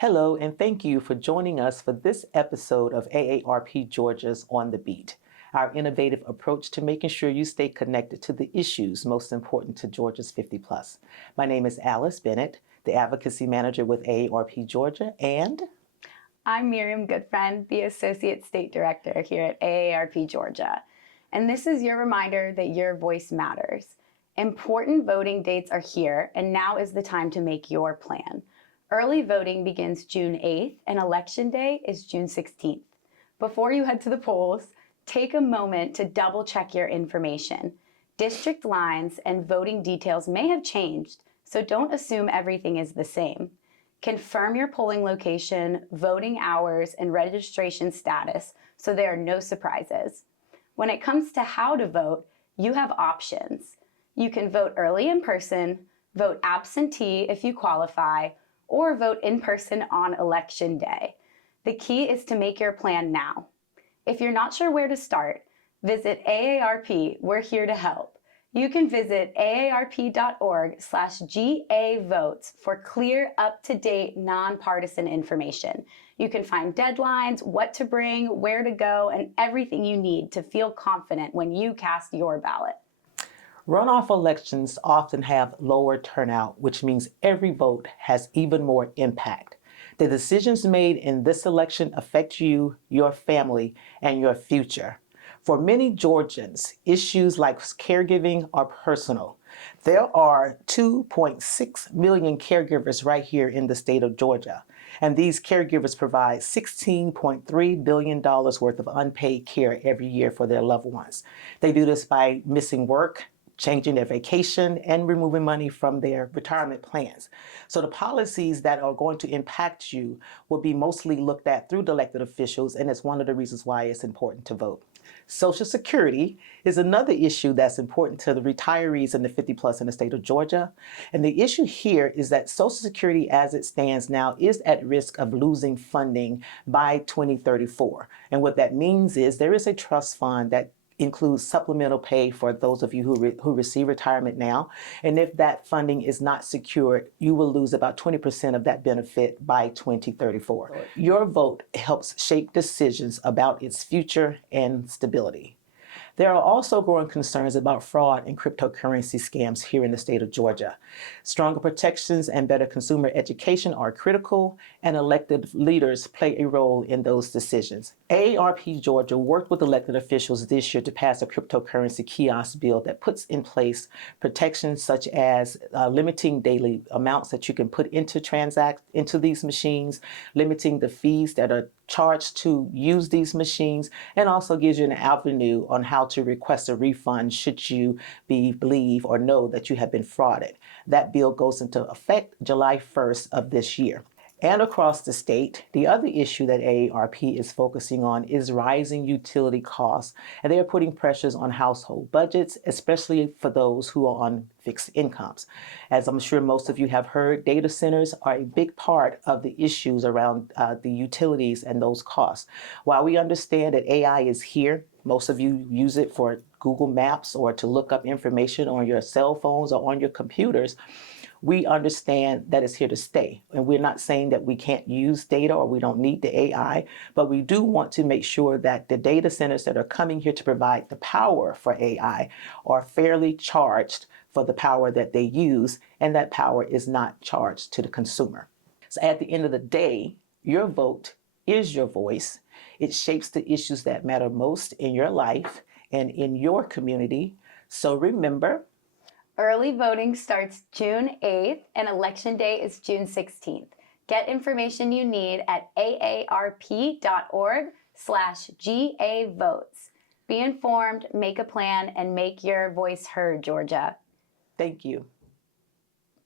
Hello, and thank you for joining us for this episode of AARP Georgia's On the Beat, our innovative approach to making sure you stay connected to the issues most important to Georgia's 50 plus. My name is Alice Bennett, the Advocacy Manager with AARP Georgia, and I'm Miriam Goodfriend, the Associate State Director here at AARP Georgia. And this is your reminder that your voice matters. Important voting dates are here, and now is the time to make your plan. Early voting begins June 8th, and Election Day is June 16th. Before you head to the polls, take a moment to double check your information. District lines and voting details may have changed, so don't assume everything is the same. Confirm your polling location, voting hours, and registration status so there are no surprises. When it comes to how to vote, you have options. You can vote early in person, vote absentee if you qualify, or vote in person on Election Day. The key is to make your plan now. If you're not sure where to start, visit AARP. We're here to help. You can visit aarp.org/GA-votes for clear, up-to-date, nonpartisan information. You can find deadlines, what to bring, where to go, and everything you need to feel confident when you cast your ballot. runoff elections often have lower turnout, which means every vote has even more impact. The decisions made in this election affect you, your family, and your future. For many Georgians, issues like caregiving are personal. There are 2.6 million caregivers right here in the state of Georgia, and these caregivers provide $16.3 billion worth of unpaid care every year for their loved ones. They do this by missing work, changing their vacation, and removing money from their retirement plans. So the policies that are going to impact you will be mostly looked at through the elected officials, and it's one of the reasons why it's important to vote. Social Security is another issue that's important to the retirees and the 50 plus in the state of Georgia. And the issue here is that Social Security as it stands now is at risk of losing funding by 2034. And what that means is there is a trust fund that includes supplemental pay for those of you who receive retirement now. And if that funding is not secured, you will lose about 20% of that benefit by 2034. Your vote helps shape decisions about its future and stability. There are also growing concerns about fraud and cryptocurrency scams here in the state of Georgia. Stronger protections and better consumer education are critical, and elected leaders play a role in those decisions. AARP Georgia worked with elected officials this year to pass a cryptocurrency kiosk bill that puts in place protections such as limiting daily amounts that you can put into these machines, limiting the fees that are charged to use these machines, and also gives you an avenue on how to request a refund should you believe or know that you have been frauded. That bill goes into effect July 1st of this year. And across the state, the other issue that AARP is focusing on is rising utility costs, and they are putting pressures on household budgets, especially for those who are on fixed incomes. As I'm sure most of you have heard, data centers are a big part of the issues around the utilities and those costs. While we understand that AI is here, most of you use it for Google Maps or to look up information on your cell phones or on your computers. We understand that it's here to stay. And we're not saying that we can't use data or we don't need the AI, but we do want to make sure that the data centers that are coming here to provide the power for AI are fairly charged for the power that they use, and that power is not charged to the consumer. So at the end of the day, your vote is your voice. It shapes the issues that matter most in your life and in your community. So remember, early voting starts June 8th, and Election Day is June 16th. Get information you need at aarp.org/GA-votes. Be informed, make a plan, and make your voice heard, Georgia. Thank you.